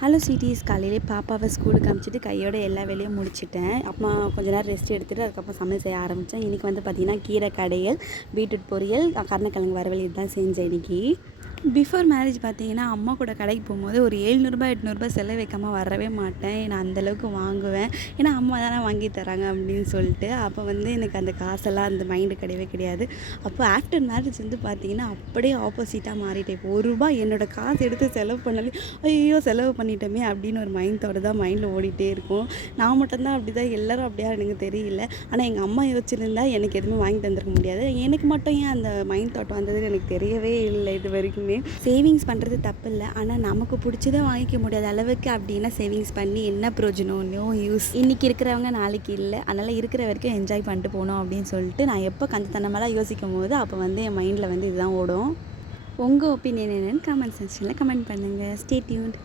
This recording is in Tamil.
ஹலோ ஸ்வீட்டீஸ், காலையிலே பாப்பாவை ஸ்கூலுக்கு அனுப்பிச்சிட்டு கையோட எல்லா வேலையும் முடிச்சிட்டேன். அப்புறமா கொஞ்ச நேரம் ரெஸ்ட் எடுத்துகிட்டு அதுக்கப்புறம் சமையல் செய்ய ஆரம்பித்தேன். இன்றைக்கி வந்து பார்த்திங்கன்னா கீரை கடையல், பீட்ரூட் பொரியல், கருணக்கிழங்கு வறுவல் இதுதான் செஞ்சேன் இன்றைக்கி. பிஃபோர் மேரேஜ் பார்த்தீங்கன்னா அம்மா கூட கடைக்கு போகும்போது ஒரு 700 800 செலவு வைக்காமல் வரவே மாட்டேன். நான் அந்தளவுக்கு வாங்குவேன். ஏன்னா அம்மா தானே வாங்கி தராங்க அப்படின்னு சொல்லிட்டு. அப்போ வந்து எனக்கு அந்த காசெல்லாம் அந்த மைண்டு கிடையவே கிடையாது. அப்போ ஆஃப்டர் மேரேஜ் வந்து பார்த்திங்கன்னா அப்படியே ஆப்போசிட்டாக மாறிட்டேன். இப்போ ₹1 என்னோடய காசு எடுத்து செலவு பண்ணாலே ஐயோ செலவு பண்ணிட்டோமே அப்படின்னு ஒரு மைண்ட் தாட் தான் மைண்டில் ஓடிட்டே இருக்கும். நான் மட்டும்தான் அப்படி தான், எல்லோரும் அப்படியா எனக்கு தெரியல. ஆனால் எங்கள் அம்மா யோசிச்சிருந்தா எனக்கு எதுவுமே வாங்கி தந்திருக்க முடியாது. எனக்கு மட்டும் ஏன் அந்த மைண்ட் தாட் வந்ததுன்னு எனக்கு தெரியவே இல்லை இது வரைக்கும். சேவிங்ஸ் பண்ணுறது தப்பு இல்லை, ஆனால் நமக்கு பிடிச்சதை வாங்கிக்க முடியாத அளவுக்கு அப்படின்னா சேவிங்ஸ் பண்ணி என்ன பிரயோஜனம், நோ யூஸ். இன்றைக்கி இருக்கிறவங்க நாளைக்கு இல்லை, அதனால் இருக்கிற வரைக்கும் என்ஜாய் பண்ணிட்டு போகணும் அப்படின்னு சொல்லிட்டு நான் எப்போ கஞ்சத்தனமெல்லாம் யோசிக்கும் போது அப்போ வந்து என் மைண்டில் வந்து இதுதான் ஓடும். உங்கள் ஒப்பீனியன் என்னென்னு கமெண்ட் செக்ஷனில் கமெண்ட் பண்ணுங்கள். Stay tuned.